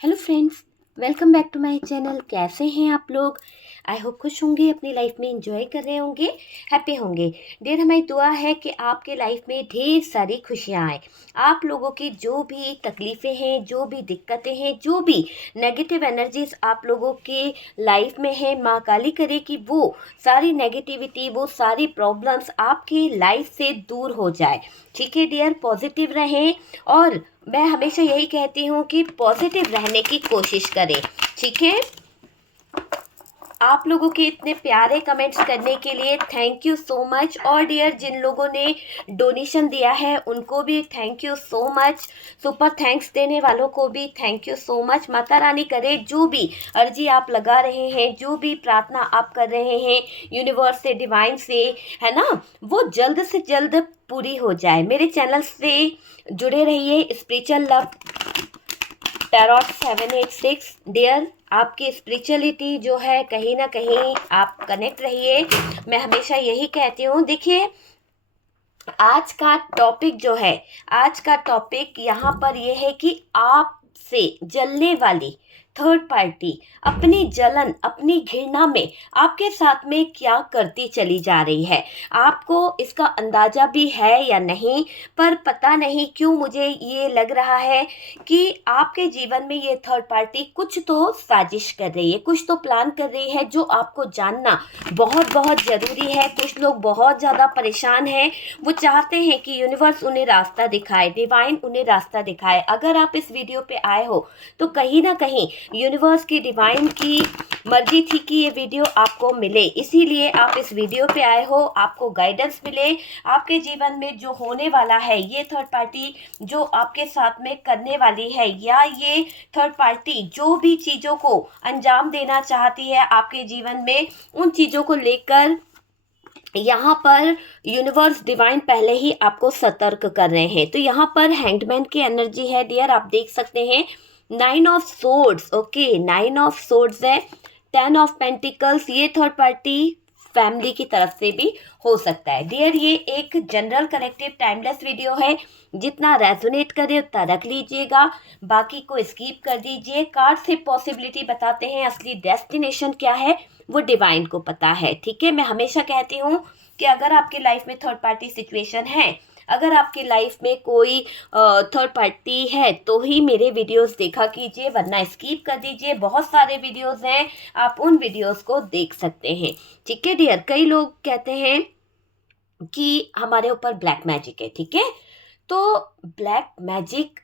Hello friends, welcome back to my channel. कैसे हैं आप लोग? आई होप खुश होंगे, अपनी लाइफ में एंजॉय कर रहे होंगे, हैप्पी होंगे। डियर, हमारी दुआ है कि आपके लाइफ में ढेर सारी खुशियां आए। आप लोगों की जो भी तकलीफ़ें हैं, जो भी दिक्कतें हैं, जो भी नेगेटिव एनर्जीज आप लोगों के लाइफ में है, माँ काली करे कि वो सारी नेगेटिविटी, वो सारी प्रॉब्लम्स आपकी लाइफ से दूर हो जाए। ठीक है डियर, पॉजिटिव रहें। और मैं हमेशा यही कहती हूँ कि पॉजिटिव रहने की कोशिश करें। ठीक है, आप लोगों के इतने प्यारे कमेंट्स करने के लिए थैंक यू सो मच। और डियर, जिन लोगों ने डोनेशन दिया है उनको भी thank you so much. Super thanks देने वालों को भी thank you so much. Mata Rani करे जो भी अर्जी आप लगा रहे हैं, जो भी प्रार्थना आप कर रहे हैं यूनिवर्स से, डिवाइन से, है ना, वो जल्द से जल्द पूरी हो जाए। मेरे चैनल से जुड़े रहिए। Spiritual love tarot 786। डियर, आपकी स्पिरिचुअलिटी जो है कहीं ना कहीं आप कनेक्ट रहिए। मैं हमेशा यही कहती हूँ। देखिए, आज का टॉपिक जो है, आज का टॉपिक यहाँ पर यह है कि आपसे जलने वाली थर्ड पार्टी अपनी जलन, अपनी घृणा में आपके साथ में क्या करती चली जा रही है। आपको इसका अंदाजा भी है या नहीं, पर पता नहीं क्यों मुझे ये लग रहा है कि आपके जीवन में ये थर्ड पार्टी कुछ तो साजिश कर रही है, कुछ तो प्लान कर रही है, जो आपको जानना बहुत बहुत ज़रूरी है। कुछ लोग बहुत ज़्यादा परेशान हैं, वो चाहते हैं कि यूनिवर्स उन्हें रास्ता दिखाए, डिवाइन उन्हें रास्ता दिखाए। अगर आप इस वीडियो पे आए हो तो कहीं ना कहीं यूनिवर्स की, डिवाइन की मर्जी थी कि ये वीडियो आपको मिले, इसीलिए आप इस वीडियो पे आए हो, आपको गाइडेंस मिले। आपके जीवन में जो होने वाला है, ये थर्ड पार्टी जो आपके साथ में करने वाली है, या ये थर्ड पार्टी जो भी चीज़ों को अंजाम देना चाहती है आपके जीवन में, उन चीज़ों को लेकर यहाँ पर यूनिवर्स, डिवाइन पहले ही आपको सतर्क कर रहे हैं। तो यहाँ पर हैंगमैन की एनर्जी है डियर, आप देख सकते हैं। 9 of swords, okay, 9 of swords है। 10 ऑफ पेंटिकल्स, ये थर्ड पार्टी फैमिली की तरफ से भी हो सकता है। डियर, ये एक जनरल कलेक्टिव टाइमलेस वीडियो है। जितना रेजोनेट करे उतना रख लीजिएगा, बाकी को स्किप कर दीजिए। कार्ड से पॉसिबिलिटी बताते हैं, असली डेस्टिनेशन क्या है वो डिवाइन को पता है। ठीक है, मैं हमेशा कहती हूँ कि अगर आपकी लाइफ में थर्ड पार्टी सिचुएशन है, अगर आपकी लाइफ में कोई थर्ड पार्टी है, तो ही मेरे वीडियोस देखा कीजिए, वरना स्किप कर दीजिए। बहुत सारे वीडियोस हैं, आप उन वीडियोस को देख सकते हैं। ठीक है डियर, कई लोग कहते हैं कि हमारे ऊपर ब्लैक मैजिक है। ठीक है, तो ब्लैक मैजिक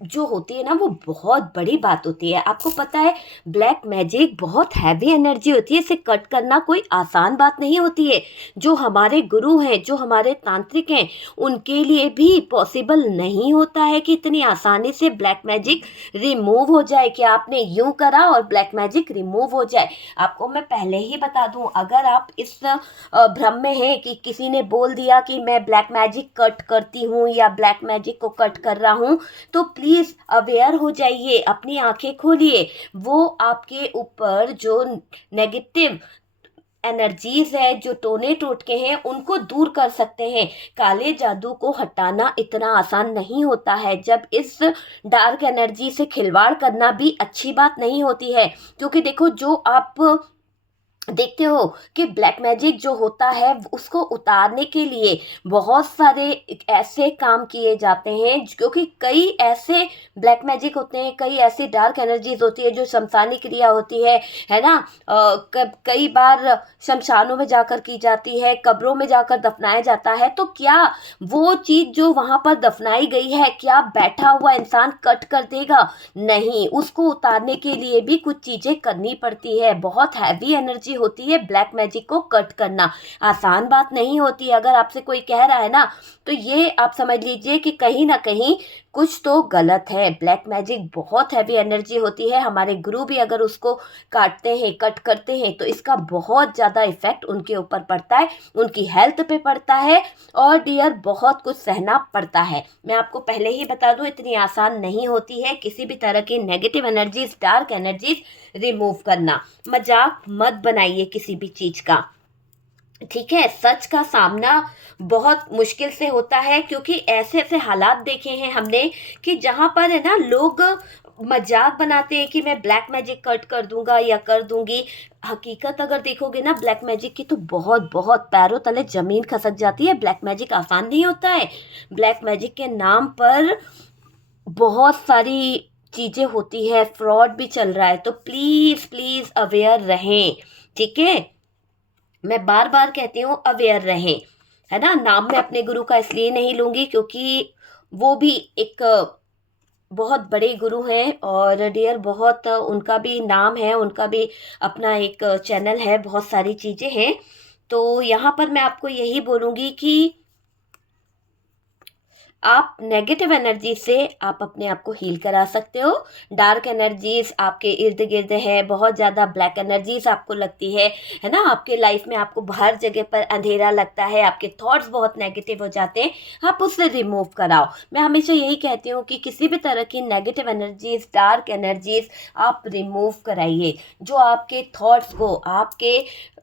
जो होती है ना, वो बहुत बड़ी बात होती है। आपको पता है, ब्लैक मैजिक बहुत हैवी एनर्जी होती है। इसे कट करना कोई आसान बात नहीं होती है। जो हमारे गुरु हैं, जो हमारे तांत्रिक हैं, उनके लिए भी पॉसिबल नहीं होता है कि इतनी आसानी से ब्लैक मैजिक रिमूव हो जाए, कि आपने यूं करा और ब्लैक मैजिक रिमूव हो जाए। आपको मैं पहले ही बता दूं, अगर आप इस भ्रम में हैं कि किसी ने बोल दिया कि मैं ब्लैक मैजिक कट करती हूँ या ब्लैक मैजिक को कट कर रहा हूँ, तो प्लीज़ अवेयर हो जाइए, अपनी आंखें खोलिए। वो आपके ऊपर जो नेगेटिव एनर्जीज है, जो टोने टोटके हैं, उनको दूर कर सकते हैं। काले जादू को हटाना इतना आसान नहीं होता है। जब इस डार्क एनर्जी से खिलवाड़ करना भी अच्छी बात नहीं होती है, क्योंकि देखो, जो आप देखते हो कि ब्लैक मैजिक जो होता है, उसको उतारने के लिए बहुत सारे ऐसे काम किए जाते हैं, क्योंकि कई ऐसे ब्लैक मैजिक होते हैं, कई ऐसी डार्क एनर्जीज होती है जो शमशानी क्रिया होती है ना। कई बार शमशानों में जाकर की जाती है, कब्रों में जाकर दफनाया जाता है। तो क्या वो चीज़ जो वहाँ पर दफनाई गई है, क्या बैठा हुआ इंसान कट कर देगा? नहीं, उसको उतारने के लिए भी कुछ चीज़ें करनी पड़ती है। बहुत हैवी एनर्जी होती है ब्लैक मैजिक को कट करना, आसान बात नहीं होती। अगर आपसे कोई कह रहा है ना, तो ये आप समझ लीजिए कि कहीं ना कहीं कुछ तो गलत है। ब्लैक मैजिक बहुत हैवी एनर्जी होती है। हमारे गुरु भी अगर उसको काटते हैं, कट करते हैं, तो इसका बहुत ज़्यादा इफेक्ट उनके ऊपर पड़ता है, उनकी हेल्थ पे पड़ता है, और डियर बहुत कुछ सहना पड़ता है। मैं आपको पहले ही बता दूं, इतनी आसान नहीं होती है किसी भी तरह की negative energies, dark energies remove करना। मजाक मत बनाइए किसी भी चीज़ का। ठीक है, सच का सामना बहुत मुश्किल से होता है, क्योंकि ऐसे ऐसे हालात देखे हैं हमने कि जहाँ पर है ना, लोग मजाक बनाते हैं कि मैं ब्लैक मैजिक कट कर दूंगा या कर दूंगी। हकीकत अगर देखोगे ना ब्लैक मैजिक की, तो बहुत बहुत पैरों तले जमीन खसक जाती है। ब्लैक मैजिक आसान नहीं होता है। ब्लैक मैजिक के नाम पर बहुत सारी चीजें होती है, फ्रॉड भी चल रहा है, तो प्लीज प्लीज अवेयर रहें। ठीक है, मैं बार बार कहती हूँ अवेयर रहें, है ना। नाम मैं अपने गुरु का इसलिए नहीं लूंगी क्योंकि वो भी एक बहुत बड़े गुरु हैं, और डियर बहुत उनका भी नाम है, उनका भी अपना एक चैनल है, बहुत सारी चीजें हैं। तो यहाँ पर मैं आपको यही बोलूंगी कि आप नेगेटिव एनर्जी से आप अपने आप को हील करा सकते हो। डार्क एनर्जीज आपके इर्द गिर्द है, बहुत ज़्यादा ब्लैक एनर्जीज आपको लगती है ना। आपके लाइफ में आपको हर जगह पर अंधेरा लगता है, आपके थॉट्स बहुत नेगेटिव हो जाते हैं, आप उससे रिमूव कराओ। मैं हमेशा यही कहती हूँ कि किसी भी तरह की नेगेटिव एनर्जीज, डार्क एनर्जीज आप रिमूव कराइए। जो आपके थॉट्स को, आपके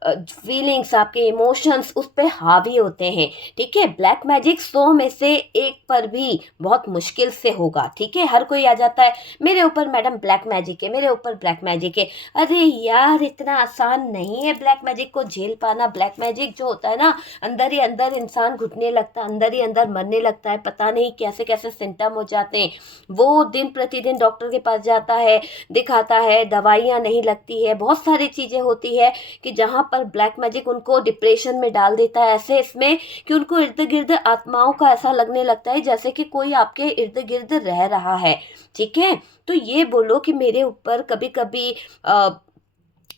फीलिंग्स, आपके इमोशंस उस पर हावी होते हैं। ठीक है, ब्लैक मैजिक 100 में से एक पर भी बहुत मुश्किल से होगा। ठीक है, हर कोई आ जाता है मेरे ऊपर मैडम ब्लैक मैजिक है, मेरे ऊपर ब्लैक मैजिक है। अरे यार, इतना आसान नहीं है ब्लैक मैजिक को झेल पाना। ब्लैक मैजिक जो होता है ना, अंदर ही अंदर इंसान घुटने लगता है, अंदर ही अंदर मरने लगता है, पता नहीं कैसे कैसे सिम्टम हो जाते हैं। वो दिन प्रतिदिन डॉक्टर के पास जाता है, दिखाता है, दवाइयाँ नहीं लगती है, बहुत सारी चीज़ें होती है कि जहाँ पर ब्लैक मैजिक उनको डिप्रेशन में डाल देता है, ऐसे इसमें कि उनको इर्द गिर्द आत्माओं का ऐसा लगने लगता है जैसे कि कोई आपके इर्द गिर्द रह रहा है। ठीक है, तो ये बोलो कि मेरे ऊपर कभी कभी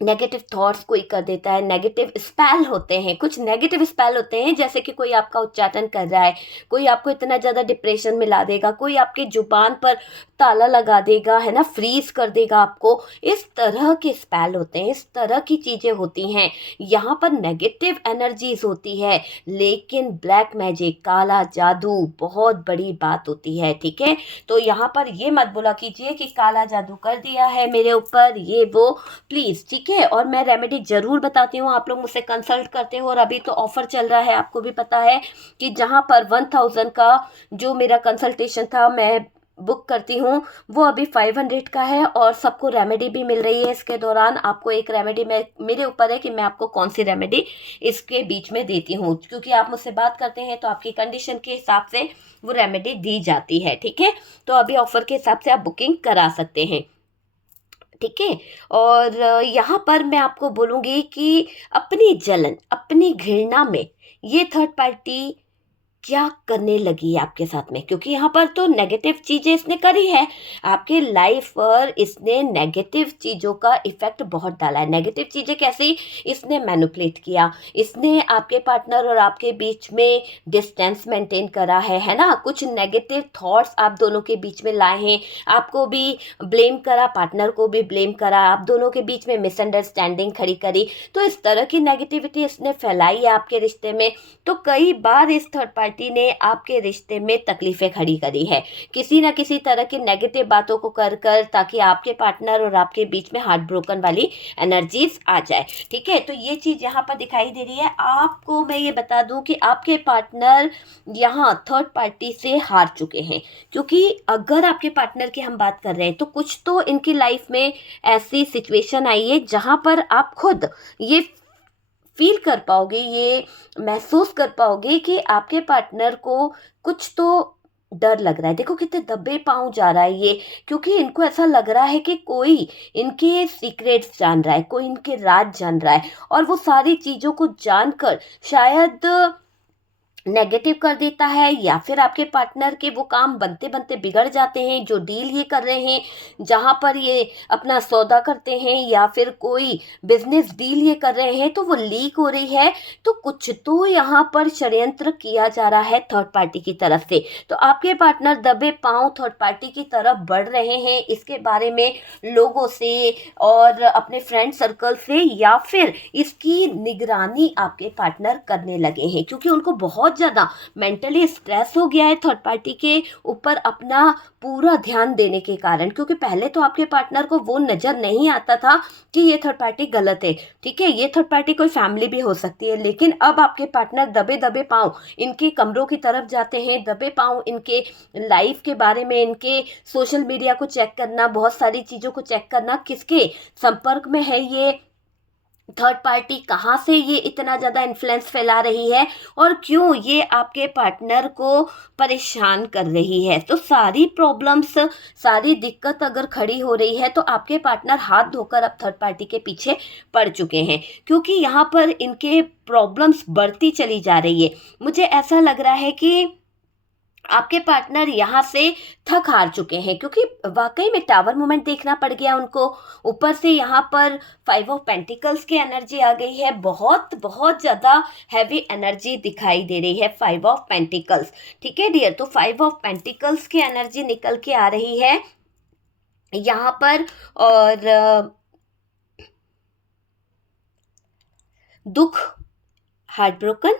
नेगेटिव थॉट्स कोई कर देता है, नेगेटिव स्पेल होते हैं, कुछ नेगेटिव स्पेल होते हैं, जैसे कि कोई आपका उच्चाटन कर रहा है, कोई आपको इतना ज़्यादा डिप्रेशन में ला देगा, कोई आपके जुबान पर ताला लगा देगा, है ना, फ्रीज कर देगा आपको। इस तरह के स्पेल होते हैं, इस तरह की चीज़ें होती हैं, यहाँ पर नेगेटिव एनर्जीज होती है। लेकिन ब्लैक मैजिक, काला जादू बहुत बड़ी बात होती है। ठीक है, तो यहाँ पर ये मत बोला कीजिए कि काला जादू कर दिया है मेरे ऊपर, ये वो, प्लीज़। ठीक है, और मैं रेमेडी ज़रूर बताती हूँ, आप लोग मुझसे कंसल्ट करते हो, और अभी तो ऑफ़र चल रहा है, आपको भी पता है कि जहाँ पर 1000 का जो मेरा कंसल्टेशन था मैं बुक करती हूँ, वो अभी 500 का है, और सबको रेमेडी भी मिल रही है इसके दौरान। आपको एक रेमेडी, मैं मेरे ऊपर है कि मैं आपको कौन सी रेमेडी इसके बीच में देती हूँ, क्योंकि आप मुझसे बात करते हैं तो आपकी कंडीशन के हिसाब से वो रेमेडी दी जाती है। ठीक है, तो अभी ऑफ़र के हिसाब से आप बुकिंग करा सकते हैं। ठीक है, और यहाँ पर मैं आपको बोलूँगी कि अपनी जलन, अपनी घृणा में ये थर्ड पार्टी क्या करने लगी है आपके साथ में, क्योंकि यहाँ पर तो नेगेटिव चीज़ें इसने करी है आपके लाइफ पर। इसने नेगेटिव चीज़ों का इफेक्ट बहुत डाला है। नेगेटिव चीज़ें कैसे? इसने मैनिपुलेट किया, इसने आपके पार्टनर और आपके बीच में डिस्टेंस मेंटेन करा है ना। कुछ नेगेटिव थॉट्स आप दोनों के बीच में लाए हैं, आपको भी ब्लेम करा, पार्टनर को भी ब्लेम करा, आप दोनों के बीच में मिसअंडरस्टैंडिंग खड़ी करी। तो इस तरह की नेगेटिविटी इसने फैलाई है आपके रिश्ते में। तो कई बार इस थर्ड पार्टी ने आपके रिश्ते में तकलीफें खड़ी करी है, किसी ना किसी तरह की नेगेटिव बातों को कर कर, ताकि आपके पार्टनर और आपके बीच में हार्ट ब्रोकन वाली एनर्जीज आ जाए। ठीक है, तो ये चीज़ यहाँ पर दिखाई दे रही है आपको। मैं ये बता दूं कि आपके पार्टनर यहाँ थर्ड पार्टी से हार चुके हैं, क्योंकि अगर आपके पार्टनर की हम बात कर रहे हैं तो कुछ तो इनकी लाइफ में ऐसी सिचुएशन आई है जहाँ पर आप खुद ये फील कर पाओगे, ये महसूस कर पाओगे कि आपके पार्टनर को कुछ तो डर लग रहा है। देखो कितने दबे पाँव जा रहा है ये, क्योंकि इनको ऐसा लग रहा है कि कोई इनके सीक्रेट्स जान रहा है, कोई इनके राज जान रहा है, और वो सारी चीज़ों को जानकर शायद नेगेटिव कर देता है, या फिर आपके पार्टनर के वो काम बनते बनते बिगड़ जाते हैं। जो डील ये कर रहे हैं, जहाँ पर ये अपना सौदा करते हैं, या फिर कोई बिजनेस डील ये कर रहे हैं, तो वो लीक हो रही है। तो कुछ तो यहाँ पर षड्यंत्र किया जा रहा है थर्ड पार्टी की तरफ से। तो आपके पार्टनर दबे पांव थर्ड पार्टी की तरफ बढ़ रहे हैं। इसके बारे में लोगों से और अपने फ्रेंड सर्कल से, या फिर इसकी निगरानी आपके पार्टनर करने लगे हैं, क्योंकि उनको बहुत बहुत ज़्यादा मेंटली स्ट्रेस हो गया है थर्ड पार्टी के ऊपर अपना पूरा ध्यान देने के कारण, क्योंकि पहले तो आपके पार्टनर को वो नज़र नहीं आता था कि ये थर्ड पार्टी गलत है। ठीक है, ये थर्ड पार्टी कोई फैमिली भी हो सकती है, लेकिन अब आपके पार्टनर दबे दबे पाँव इनके कमरों की तरफ जाते हैं, दबे पाँव इनके लाइफ के बारे में, इनके सोशल मीडिया को चेक करना, बहुत सारी चीज़ों को चेक करना, किसके संपर्क में है ये थर्ड पार्टी, कहाँ से ये इतना ज़्यादा इन्फ्लुएंस फैला रही है और क्यों ये आपके पार्टनर को परेशान कर रही है। तो सारी प्रॉब्लम्स, सारी दिक्कत अगर खड़ी हो रही है तो आपके पार्टनर हाथ धोकर अब थर्ड पार्टी के पीछे पड़ चुके हैं, क्योंकि यहाँ पर इनके प्रॉब्लम्स बढ़ती चली जा रही है। मुझे ऐसा लग रहा है कि आपके पार्टनर यहाँ से थक हार चुके हैं, क्योंकि वाकई में टावर मोमेंट देखना पड़ गया उनको। ऊपर से यहाँ पर 5 ऑफ पेंटिकल्स की एनर्जी आ गई है, बहुत बहुत ज़्यादा हैवी एनर्जी दिखाई दे रही है 5 ऑफ पेंटिकल्स। ठीक है डियर, तो 5 ऑफ पेंटिकल्स की एनर्जी निकल के आ रही है यहाँ पर। और दुख, हार्ट ब्रोकन,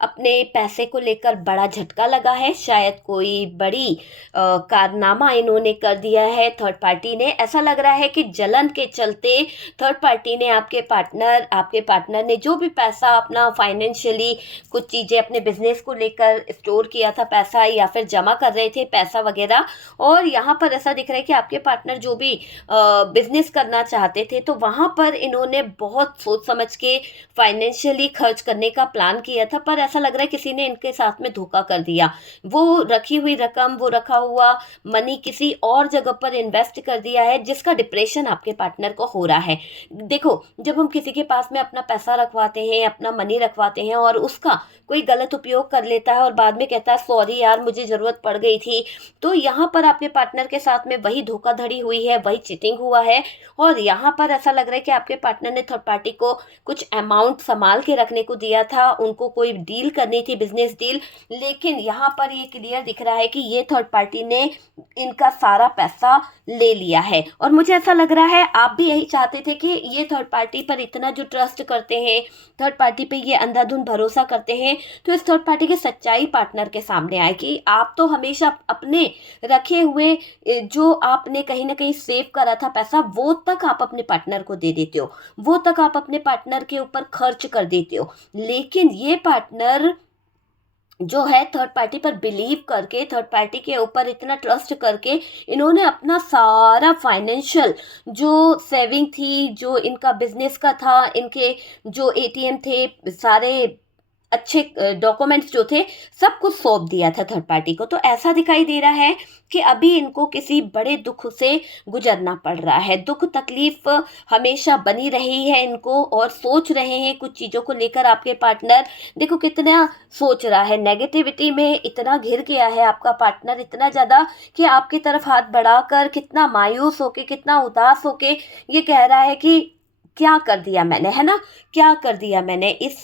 अपने पैसे को लेकर बड़ा झटका लगा है, शायद कोई बड़ी कारनामा इन्होंने कर दिया है थर्ड पार्टी ने। ऐसा लग रहा है कि जलन के चलते थर्ड पार्टी ने आपके पार्टनर ने जो भी पैसा अपना फाइनेंशियली कुछ चीज़ें अपने बिजनेस को लेकर स्टोर किया था पैसा, या फिर जमा कर रहे थे पैसा वगैरह, और यहाँ पर ऐसा दिख रहा है कि आपके पार्टनर जो भी बिजनेस करना चाहते थे तो वहाँ पर इन्होंने बहुत सोच समझ के फाइनेंशियली खर्च करने का प्लान किया था, पर ऐसा लग रहा है किसी ने इनके साथ में धोखा कर दिया। वो रखी हुई रकम, वो रखा हुआ मनी किसी और जगह पर इन्वेस्ट कर दिया है, जिसका डिप्रेशन आपके पार्टनर को हो रहा है। देखो, जब हम किसी के पास में अपना पैसा रखवाते हैं, अपना मनी रखवाते हैं और उसका कोई गलत उपयोग कर लेता है और बाद में कहता है सॉरी यार मुझे ज़रूरत पड़ गई थी, तो यहाँ पर आपके पार्टनर के साथ में वही धोखाधड़ी हुई है, वही चीटिंग हुआ है। और यहाँ पर ऐसा लग रहा है कि आपके पार्टनर ने थर्ड पार्टी को कुछ अमाउंट संभाल के रखने को दिया था, उनको कोई डील करनी थी, बिजनेस डील, लेकिन यहाँ पर ये क्लियर दिख रहा है कि ये थर्ड पार्टी ने इनका सारा पैसा ले लिया है। और मुझे ऐसा लग रहा है आप भी यही चाहते थे कि ये थर्ड पार्टी पर इतना जो ट्रस्ट करते हैं, थर्ड पार्टी पे ये अंधाधुंध भरोसा करते हैं, तो इस थर्ड पार्टी की सच्चाई पार्टनर के सामने आए कि आप तो हमेशा अपने रखे हुए जो आपने कहीं ना कहीं सेव करा था पैसा, वो तक आप अपने पार्टनर को दे देते हो, वो तक आप अपने पार्टनर के ऊपर खर्च कर देते हो। लेकिन ये पार्टनर जो है थर्ड पार्टी पर बिलीव करके, थर्ड पार्टी के ऊपर इतना ट्रस्ट करके, इन्होंने अपना सारा फाइनेंशियल जो सेविंग थी, जो इनका बिजनेस का था, इनके जो एटीएम थे, सारे अच्छे डॉक्यूमेंट्स जो थे, सब कुछ सौंप दिया था थर्ड पार्टी को। तो ऐसा दिखाई दे रहा है कि अभी इनको किसी बड़े दुख से गुजरना पड़ रहा है। दुख तकलीफ हमेशा बनी रही है इनको, और सोच रहे हैं कुछ चीज़ों को लेकर आपके पार्टनर। देखो कितना सोच रहा है, नेगेटिविटी में इतना घिर गया है आपका पार्टनर, इतना ज़्यादा कि आपकी तरफ हाथ बढ़ाकर कितना मायूस होके, कितना उदास होके ये कह रहा है कि क्या कर दिया मैंने, है ना, क्या कर दिया मैंने इस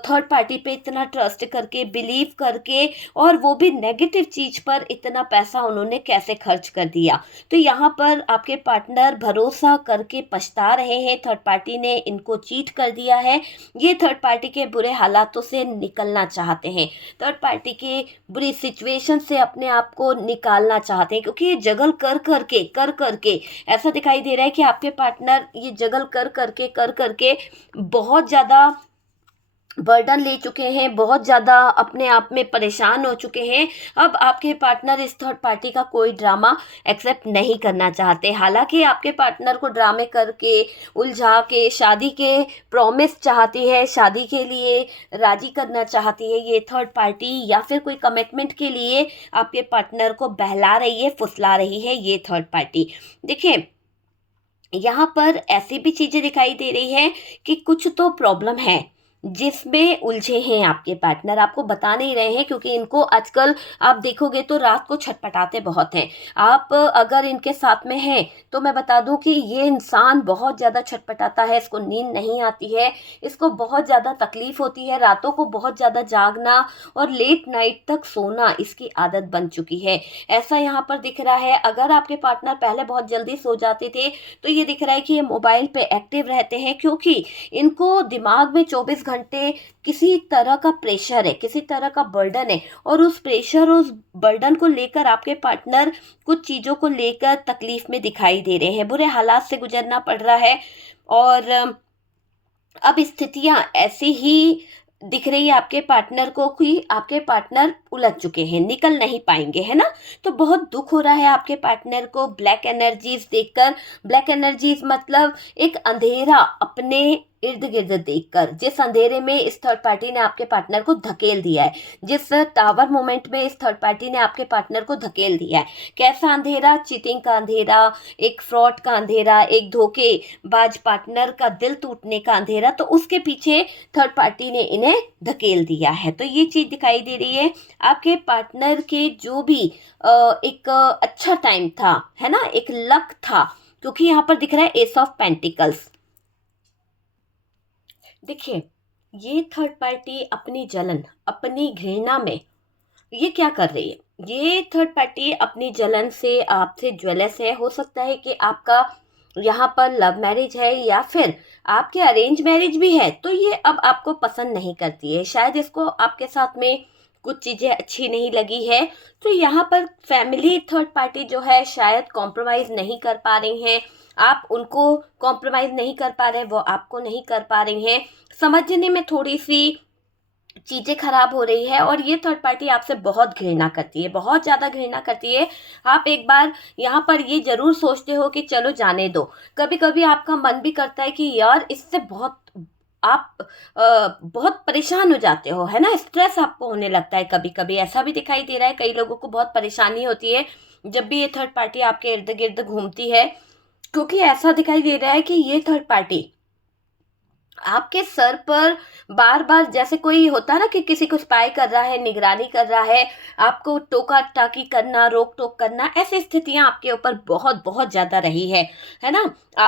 थर्ड पार्टी पे इतना ट्रस्ट करके, बिलीव करके, और वो भी नेगेटिव चीज़ पर इतना पैसा उन्होंने कैसे खर्च कर दिया। तो यहाँ पर आपके पार्टनर भरोसा करके पछता रहे हैं, थर्ड पार्टी ने इनको चीट कर दिया है। ये थर्ड पार्टी के बुरे हालातों से निकलना चाहते हैं, थर्ड पार्टी के बुरी सिचुएशन से अपने आप को निकालना चाहते हैं, क्योंकि ये जगल कर करके ऐसा दिखाई दे रहा है कि आपके पार्टनर ये जगल कर करके बहुत ज़्यादा बर्डन ले चुके हैं, बहुत ज़्यादा अपने आप में परेशान हो चुके हैं। अब आपके पार्टनर इस थर्ड पार्टी का कोई ड्रामा एक्सेप्ट नहीं करना चाहते। हालांकि आपके पार्टनर को ड्रामे करके, उलझा के शादी के प्रॉमिस चाहती है, शादी के लिए राजी करना चाहती है ये थर्ड पार्टी, या फिर कोई कमिटमेंट के लिए आपके पार्टनर को बहला रही है, फुसला रही है ये थर्ड पार्टी। देखिए यहाँ पर ऐसी भी चीज़ें दिखाई दे रही है कि कुछ तो प्रॉब्लम है जिसमें उलझे हैं आपके पार्टनर, आपको बता नहीं रहे हैं, क्योंकि इनको आजकल आप देखोगे तो रात को छटपटाते बहुत हैं। आप अगर इनके साथ में हैं तो मैं बता दूं कि ये इंसान बहुत ज़्यादा छटपटाता है, इसको नींद नहीं आती है, इसको बहुत ज़्यादा तकलीफ़ होती है, रातों को बहुत ज़्यादा जागना और लेट नाइट तक सोना इसकी आदत बन चुकी है, ऐसा यहाँ पर दिख रहा है। अगर आपके पार्टनर पहले बहुत जल्दी सो जाते थे तो ये दिख रहा है कि ये मोबाइल पे एक्टिव रहते हैं, क्योंकि इनको दिमाग में 24 घंटे किसी तरह का प्रेशर है, किसी तरह का बर्डन है, और उस प्रेशर, उस बर्डन को लेकर आपके पार्टनर कुछ चीज़ों को लेकर तकलीफ में दिखाई दे रहे हैं, बुरे हालात से गुजरना पड़ रहा है, और अब स्थितियां ऐसी ही दिख रही है आपके पार्टनर को कि आपके पार्टनर उलझ चुके हैं, निकल नहीं पाएंगे, है ना। तो बहुत दुख हो रहा है आपके पार्टनर को ब्लैक एनर्जीज देखकर। ब्लैक एनर्जीज मतलब एक अंधेरा अपने इर्द गिर्द देखकर, जिस अंधेरे में इस थर्ड पार्टी ने आपके पार्टनर को धकेल दिया है, जिस टावर मोमेंट में इस थर्ड पार्टी ने आपके पार्टनर को धकेल दिया है। कैसा अंधेरा? चीटिंग का अंधेरा, एक फ्रॉड का अंधेरा, एक धोखेबाज पार्टनर का दिल टूटने का अंधेरा। तो उसके पीछे थर्ड पार्टी ने इन्हें धकेल दिया है। तो ये चीज़ दिखाई दे रही है आपके पार्टनर के जो भी एक अच्छा टाइम था, है ना, एक लक था, क्योंकि यहाँ पर दिख रहा है एस ऑफ पेंटिकल्स। देखिए, ये थर्ड पार्टी अपनी जलन, अपनी घृणा में ये क्या कर रही है? ये थर्ड पार्टी अपनी जलन से आपसे ज्वेलस है। हो सकता है कि आपका यहाँ पर लव मैरिज है या फिर आपके अरेंज मैरिज भी है, तो ये अब आपको पसंद नहीं करती है। शायद इसको आपके साथ में कुछ चीज़ें अच्छी नहीं लगी है। तो यहाँ पर फैमिली थर्ड पार्टी जो है शायद कॉम्प्रोमाइज़ नहीं कर पा रही हैं। आप उनको कॉम्प्रोमाइज़ नहीं कर पा रहे, वो आपको नहीं कर पा रही हैं। समझने में थोड़ी सी चीज़ें खराब हो रही है, और ये थर्ड पार्टी आपसे बहुत घृणा करती है, बहुत ज़्यादा घृणा करती है। आप एक बार यहाँ पर ये ज़रूर सोचते हो कि चलो जाने दो। कभी कभी आपका मन भी करता है कि यार इससे बहुत आप बहुत परेशान हो जाते हो, है ना, स्ट्रेस आपको होने लगता है। कभी कभी ऐसा भी दिखाई दे रहा है, कई लोगों को बहुत परेशानी होती है जब भी ये थर्ड पार्टी आपके इर्द गिर्द घूमती है, क्योंकि ऐसा दिखाई दे रहा है कि ये थर्ड पार्टी आपके सर पर बार बार, जैसे कोई होता है ना कि किसी को स्पाई कर रहा है, निगरानी कर रहा है, आपको टोका टाकी करना, रोक टोक करना, ऐसी स्थितियां आपके ऊपर बहुत बहुत ज़्यादा रही है ना।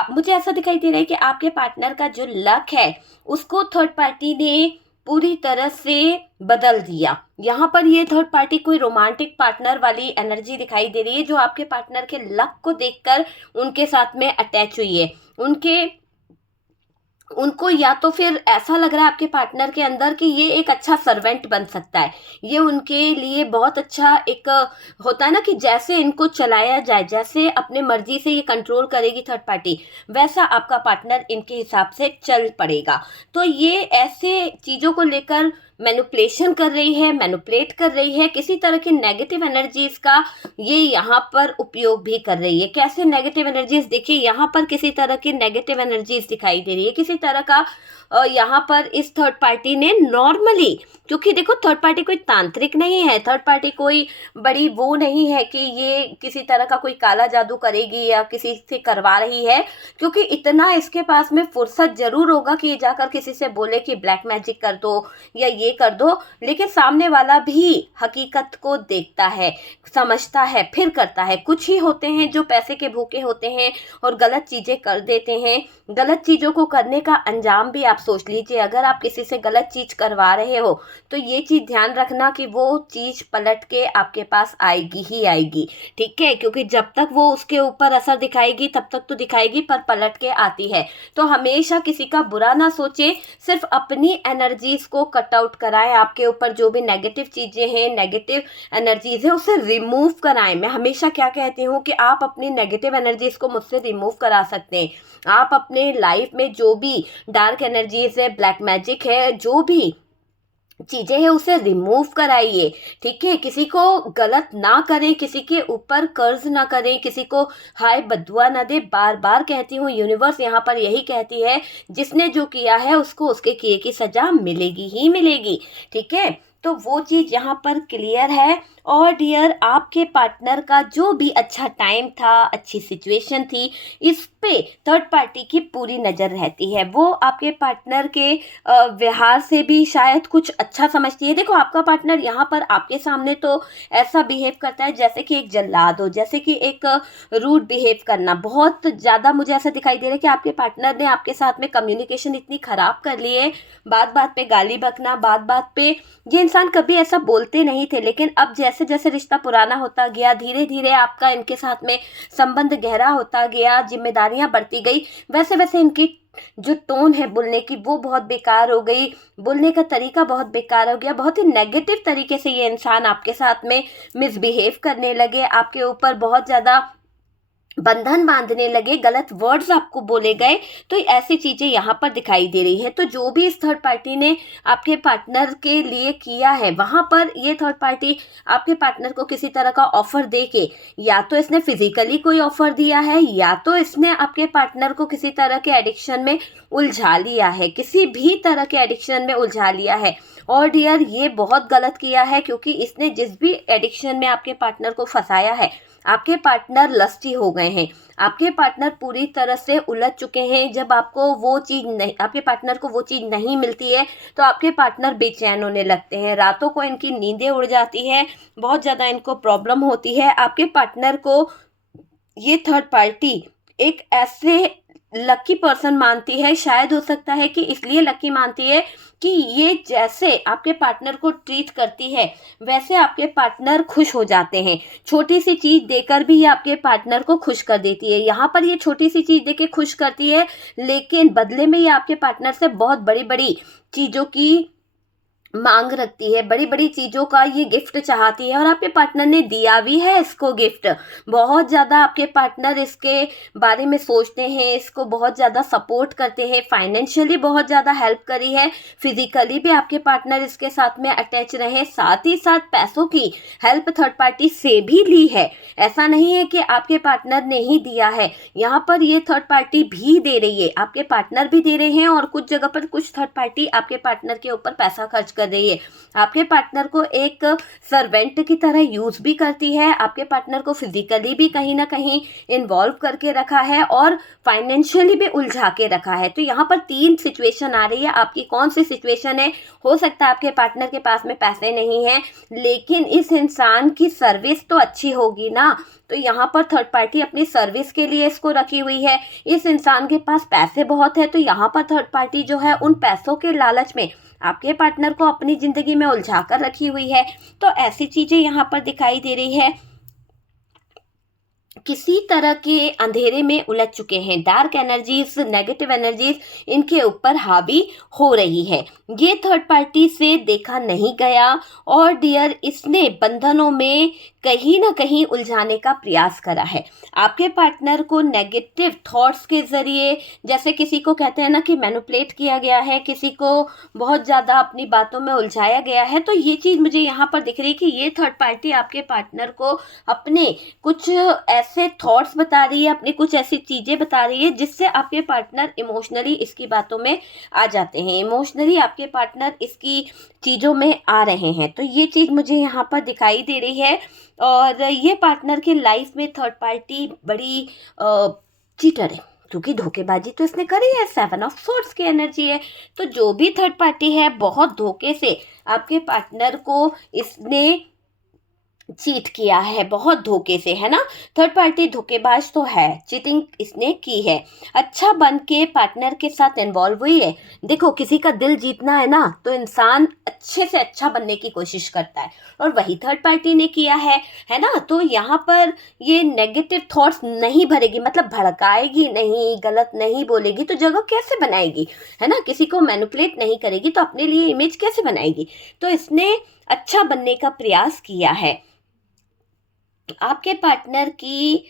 मुझे ऐसा दिखाई दे रहा है कि आपके पार्टनर का जो लक है उसको थर्ड पार्टी ने पूरी तरह से बदल दिया। यहाँ पर ये थर्ड पार्टी कोई रोमांटिक पार्टनर वाली एनर्जी दिखाई दे रही है, जो आपके पार्टनर के लक को देखकर उनके साथ में अटैच हुई है। उनको या तो फिर ऐसा लग रहा है आपके पार्टनर के अंदर कि ये एक अच्छा सर्वेंट बन सकता है, ये उनके लिए बहुत अच्छा एक होता है ना कि जैसे इनको चलाया जाए, जैसे अपने मर्जी से ये कंट्रोल करेगी थर्ड पार्टी, वैसा आपका पार्टनर इनके हिसाब से चल पड़ेगा। तो ये ऐसे चीज़ों को लेकर मैनिपुलेशन कर रही है, मैनिपुलेट कर रही है, किसी तरह की नेगेटिव एनर्जीज का ये यहाँ पर उपयोग भी कर रही है। कैसे नेगेटिव एनर्जीज? देखिए, यहाँ पर किसी तरह की नेगेटिव एनर्जीज दिखाई दे रही है, किसी तरह का यहाँ पर इस थर्ड पार्टी ने नॉर्मली, क्योंकि देखो थर्ड पार्टी कोई तांत्रिक नहीं है, थर्ड पार्टी कोई बड़ी वो नहीं है कि ये किसी तरह का कोई काला जादू करेगी या किसी से करवा रही है, क्योंकि इतना इसके पास में फुर्सत जरूर होगा कि ये जाकर किसी से बोले कि ब्लैक मैजिक कर दो या ये कर दो, लेकिन सामने वाला भी हकीकत को देखता है, समझता है, फिर करता है। कुछ ही होते हैं जो पैसे के भूखे होते हैं और गलत चीज़ें कर देते हैं। गलत चीज़ों को करने का अंजाम भी आप सोच लीजिए। अगर आप किसी से गलत चीज़ करवा रहे हो तो ये चीज़ ध्यान रखना कि वो चीज़ पलट के आपके पास आएगी ही आएगी, ठीक है, क्योंकि जब तक वो उसके ऊपर असर दिखाएगी तब तक तो दिखाएगी, पर पलट के आती है। तो हमेशा किसी का बुरा ना सोचे, सिर्फ अपनी एनर्जीज को कट आउट कराएं। आपके ऊपर जो भी नेगेटिव चीज़ें हैं, नेगेटिव एनर्जीज है, उसे रिमूव कराएं। मैं हमेशा क्या कहती हूँ कि आप अपनी नेगेटिव एनर्जीज को मुझसे रिमूव करा सकते हैं। आप अपने लाइफ में जो भी डार्क एनर्जीज है, ब्लैक मैजिक है, जो भी चीज़ें हैं उसे रिमूव कराइए, ठीक है। किसी को गलत ना करें, किसी के ऊपर कर्ज ना करें, किसी को हाय बदुआ ना दे। बार बार कहती हूँ, यूनिवर्स यहाँ पर यही कहती है, जिसने जो किया है उसको उसके किए की सज़ा मिलेगी ही मिलेगी, ठीक है। तो वो चीज़ यहाँ पर क्लियर है। और डियर, आपके पार्टनर का जो भी अच्छा टाइम था, अच्छी सिचुएशन थी, इस पे थर्ड पार्टी की पूरी नज़र रहती है। वो आपके पार्टनर के व्यवहार से भी शायद कुछ अच्छा समझती है। देखो, आपका पार्टनर यहाँ पर आपके सामने तो ऐसा बिहेव करता है जैसे कि एक जल्लाद हो, जैसे कि एक रूड बिहेव करना। बहुत ज़्यादा मुझे ऐसा दिखाई दे रहा है कि आपके पार्टनर ने आपके साथ में कम्युनिकेशन इतनी ख़राब कर ली है, बात बात पे गाली बकना, बात बात पे। ये इंसान कभी ऐसा बोलते नहीं थे, लेकिन अब जैसे जैसे रिश्ता पुराना होता गया, धीरे धीरे आपका इनके साथ में संबंध गहरा होता गया, जिम्मेदारियां बढ़ती गई, वैसे वैसे इनकी जो टोन है बोलने की वो बहुत बेकार हो गई, बोलने का तरीका बहुत बेकार हो गया, बहुत ही नेगेटिव तरीके से ये इंसान आपके साथ में मिसबिहेव करने लगे, आपके ऊपर बहुत ज़्यादा बंधन बांधने लगे, गलत वर्ड्स आपको बोले गए। तो ऐसी चीज़ें यहाँ पर दिखाई दे रही है। तो जो भी इस थर्ड पार्टी ने आपके पार्टनर के लिए किया है, वहाँ पर ये थर्ड पार्टी आपके पार्टनर को किसी तरह का ऑफर दे के, या तो इसने फिजिकली कोई ऑफर दिया है, या तो इसने आपके पार्टनर को किसी तरह के एडिक्शन में उलझा लिया है, किसी भी तरह के एडिक्शन में उलझा लिया है। और डियर, ये बहुत गलत किया है, क्योंकि इसने जिस भी एडिक्शन में आपके पार्टनर को फंसाया है, आपके पार्टनर लस्टी हो गए हैं, आपके पार्टनर पूरी तरह से उलझ चुके हैं। जब आपको वो चीज़ नहीं, आपके पार्टनर को वो चीज़ नहीं मिलती है, तो आपके पार्टनर बेचैन होने लगते हैं, रातों को इनकी नींदें उड़ जाती है, बहुत ज़्यादा इनको प्रॉब्लम होती है। आपके पार्टनर को ये थर्ड पार्टी एक ऐसे लकी पर्सन मानती है, शायद हो सकता है कि इसलिए लकी मानती है कि ये जैसे आपके पार्टनर को ट्रीट करती है, वैसे आपके पार्टनर खुश हो जाते हैं। छोटी सी चीज़ देकर भी ये आपके पार्टनर को खुश कर देती है। यहाँ पर ये छोटी सी चीज़ देके खुश करती है, लेकिन बदले में ये आपके पार्टनर से बहुत बड़ी बड़ी चीज़ों की मांग रखती है, बड़ी बड़ी चीज़ों का ये गिफ्ट चाहती है, और आपके पार्टनर ने दिया भी है इसको गिफ्ट। बहुत ज़्यादा आपके पार्टनर इसके बारे में सोचते हैं, इसको बहुत ज़्यादा सपोर्ट करते हैं, फाइनेंशियली बहुत ज़्यादा हेल्प करी है, फिजिकली भी आपके पार्टनर इसके साथ में अटैच रहे, साथ ही साथ पैसों की हेल्प थर्ड पार्टी से भी ली है। ऐसा नहीं है कि आपके पार्टनर ने ही दिया है, यहाँ पर ये थर्ड पार्टी भी दे रही है, आपके पार्टनर भी दे रहे हैं, और कुछ जगह पर कुछ थर्ड पार्टी आपके पार्टनर के ऊपर पैसा खर्च कर रही है, आपके पार्टनर को एक सर्वेंट की तरह यूज भी करती है, आपके पार्टनर को फिजिकली भी कहीं ना कहीं इन्वॉल्व करके रखा है, और फाइनेंशियली भी उलझा के रखा है। तो यहाँ पर 3 सिचुएशन आ रही है, आपकी कौन सी सिचुएशन है? हो सकता है आपके पार्टनर के पास में पैसे नहीं हैं, लेकिन इस इंसान की सर्विस तो अच्छी होगी ना। तो यहाँ पर थर्ड पार्टी अपनी सर्विस के लिए इसको रखी हुई है। इस इंसान के पास पैसे बहुत है, तो यहाँ पर थर्ड पार्टी जो है उन पैसों के लालच में आपके पार्टनर को अपनी ज़िंदगी में उलझा कर रखी हुई है। तो ऐसी चीज़ें यहाँ पर दिखाई दे रही है। किसी तरह के अंधेरे में उलझ चुके हैं, डार्क एनर्जीज, नेगेटिव एनर्जीज इनके ऊपर हावी हो रही है। ये थर्ड पार्टी से देखा नहीं गया, और डियर, इसने बंधनों में कहीं ना कहीं उलझाने का प्रयास करा है। आपके पार्टनर को नेगेटिव थॉट्स के ज़रिए, जैसे किसी को कहते हैं ना कि मैनिपुलेट किया गया है, किसी को बहुत ज़्यादा अपनी बातों में उलझाया गया है। तो ये चीज़ मुझे यहाँ पर दिख रही है कि ये थर्ड पार्टी आपके पार्टनर को अपने कुछ ऐसे थॉट्स बता रही है, अपनी कुछ ऐसी चीज़ें बता रही है, जिससे आपके पार्टनर इमोशनली इसकी बातों में आ जाते हैं, इमोशनली आपके पार्टनर इसकी चीज़ों में आ रहे हैं। तो ये चीज़ मुझे यहाँ पर दिखाई दे रही है। और ये पार्टनर के लाइफ में थर्ड पार्टी बड़ी चीटर है, क्योंकि धोखेबाजी तो इसने करी है, 7 ऑफ सोर्ड्स की एनर्जी है। तो जो भी थर्ड पार्टी है, बहुत धोखे से आपके पार्टनर को इसने चीट किया है, बहुत धोखे से, है ना। थर्ड पार्टी धोखेबाज तो है, चीटिंग इसने की है, अच्छा बन के पार्टनर के साथ इन्वॉल्व हुई है। देखो, किसी का दिल जीतना है ना, तो इंसान अच्छे से अच्छा बनने की कोशिश करता है, और वही थर्ड पार्टी ने किया है ना। तो यहाँ पर ये नेगेटिव थॉट्स नहीं भरेगी, मतलब भड़काएगी नहीं, गलत नहीं बोलेगी, तो जगह कैसे बनाएगी, है ना। किसी को मैनिपुलेट नहीं करेगी, तो अपने लिए इमेज कैसे बनाएगी। तो इसने अच्छा बनने का प्रयास किया है। आपके पार्टनर की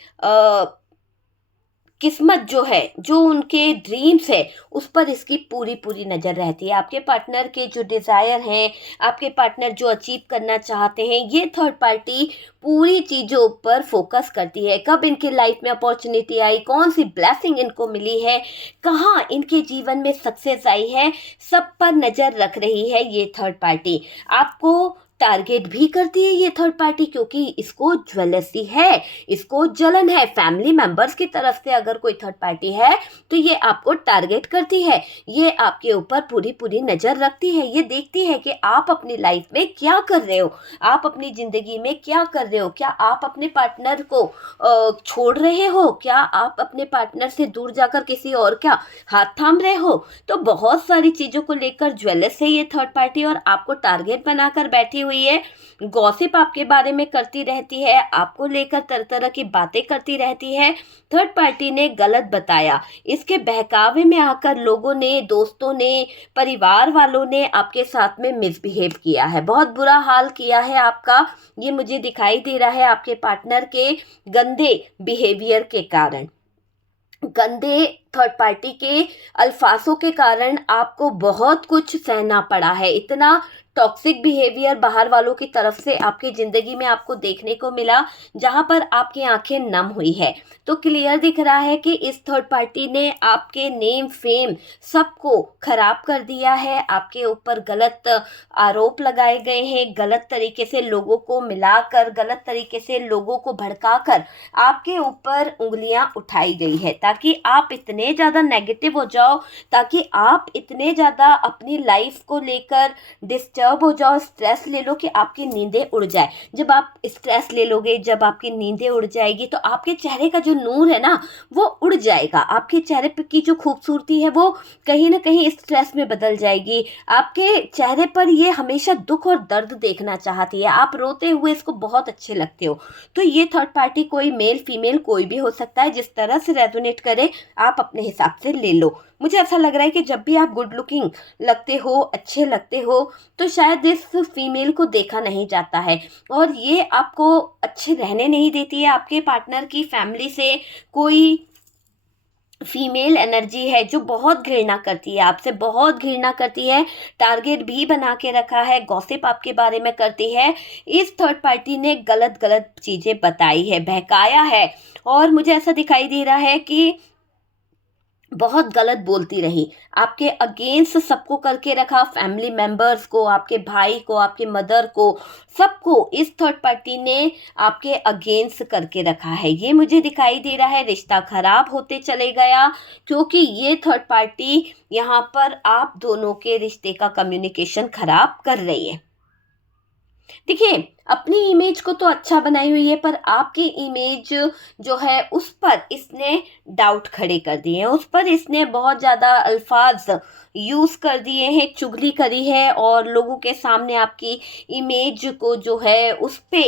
किस्मत जो है, जो उनके ड्रीम्स है, उस पर इसकी पूरी पूरी नज़र रहती है। आपके पार्टनर के जो डिज़ायर हैं, आपके पार्टनर जो अचीव करना चाहते हैं, ये थर्ड पार्टी पूरी चीज़ों पर फोकस करती है। कब इनके लाइफ में अपॉर्चुनिटी आई, कौन सी ब्लेसिंग इनको मिली है, कहाँ इनके जीवन में सक्सेस आई है, सब पर नज़र रख रही है ये थर्ड पार्टी। आपको टारगेट भी करती है ये थर्ड पार्टी, क्योंकि इसको ज्वेलसी है, इसको जलन है। फैमिली मेंबर्स की तरफ से अगर कोई थर्ड पार्टी है, तो ये आपको टारगेट करती है, ये आपके ऊपर पूरी पूरी नज़र रखती है, ये देखती है कि आप अपनी लाइफ में क्या कर रहे हो, आप अपनी ज़िंदगी में क्या कर रहे हो, क्या आप अपने पार्टनर को छोड़ रहे हो, क्या आप अपने पार्टनर से दूर जाकर किसी और क्या हाथ थाम रहे हो। तो बहुत सारी चीज़ों को लेकर ज्वेलस है ये थर्ड पार्टी, और आपको टारगेट बनाकर बैठी हुई है, गॉसिप आपके बारे में करती रहती है, आपको लेकर तरह तरह की बातें करती रहती है, थर्ड पार्टी ने गलत बताया, इसके बहकावे में आकर लोगों ने, दोस्तों ने, परिवार वालों ने आपके साथ में मिसबिहेव किया है, बहुत बुरा हाल किया है आपका। ये मुझे दिखाई दे रहा है आपके पार्टनर के गंदे बिहेवियर के कारण, गंदे थर्ड पार्टी के अल्फाजों के कारण आपको बहुत कुछ सहना पड़ा है। इतना टॉक्सिक बिहेवियर बाहर वालों की तरफ से आपकी ज़िंदगी में आपको देखने को मिला, जहां पर आपकी आंखें नम हुई है। तो क्लियर दिख रहा है कि इस थर्ड पार्टी ने आपके नेम फेम सबको खराब कर दिया है, आपके ऊपर गलत आरोप लगाए गए हैं, गलत तरीके से लोगों को मिलाकर, गलत तरीके से लोगों को भड़काकर आपके ऊपर उंगलियां उठाई गई है, ताकि आप इतने ज़्यादा नेगेटिव हो जाओ, ताकि आप इतने ज़्यादा अपनी लाइफ को लेकर डिस्टर्ब हो जाओ, स्ट्रेस ले लो कि आपकी नींदें उड़ जाए। जब आप स्ट्रेस ले लोगे, जब आपकी नींदें उड़ जाएगी, तो आपके चेहरे का जो नूर है ना, वो उड़ जाएगा। आपके चेहरे पे की जो खूबसूरती है वो कहीं ना कहीं स्ट्रेस में बदल जाएगी। आपके चेहरे पर ये हमेशा दुख और दर्द देखना चाहती है, आप रोते हुए इसको बहुत अच्छे लगते हो। तो ये थर्ड पार्टी कोई मेल फीमेल कोई भी हो सकता है, जिस तरह से रेजोनेट करे आप अपने हिसाब से ले लो। मुझे ऐसा लग रहा है कि जब भी आप गुड लुकिंग लगते हो, अच्छे लगते हो, तो शायद इस फीमेल को देखा नहीं जाता है और ये आपको अच्छे रहने नहीं देती है। आपके पार्टनर की फैमिली से कोई फीमेल एनर्जी है जो बहुत घृणा करती है, आपसे बहुत घृणा करती है, टारगेट भी बना के रखा है, गॉसिप आपके बारे में करती है। इस थर्ड पार्टी ने गलत गलत चीज़ें बताई है, बहकाया है, और मुझे ऐसा दिखाई दे रहा है कि बहुत गलत बोलती रही, आपके अगेंस्ट सबको करके रखा, फैमिली मेंबर्स को, आपके भाई को, आपके मदर को, सबको इस थर्ड पार्टी ने आपके अगेंस्ट करके रखा है। ये मुझे दिखाई दे रहा है रिश्ता खराब होते चले गया, क्योंकि ये थर्ड पार्टी यहाँ पर आप दोनों के रिश्ते का कम्युनिकेशन खराब कर रही है। देखिए, अपनी इमेज को तो अच्छा बनाई हुई है, पर आपकी इमेज जो है उस पर इसने डाउट खड़े कर दिए हैं, उस पर इसने बहुत ज़्यादा अल्फाज यूज़ कर दिए हैं, चुगली करी है और लोगों के सामने आपकी इमेज को जो है उस पे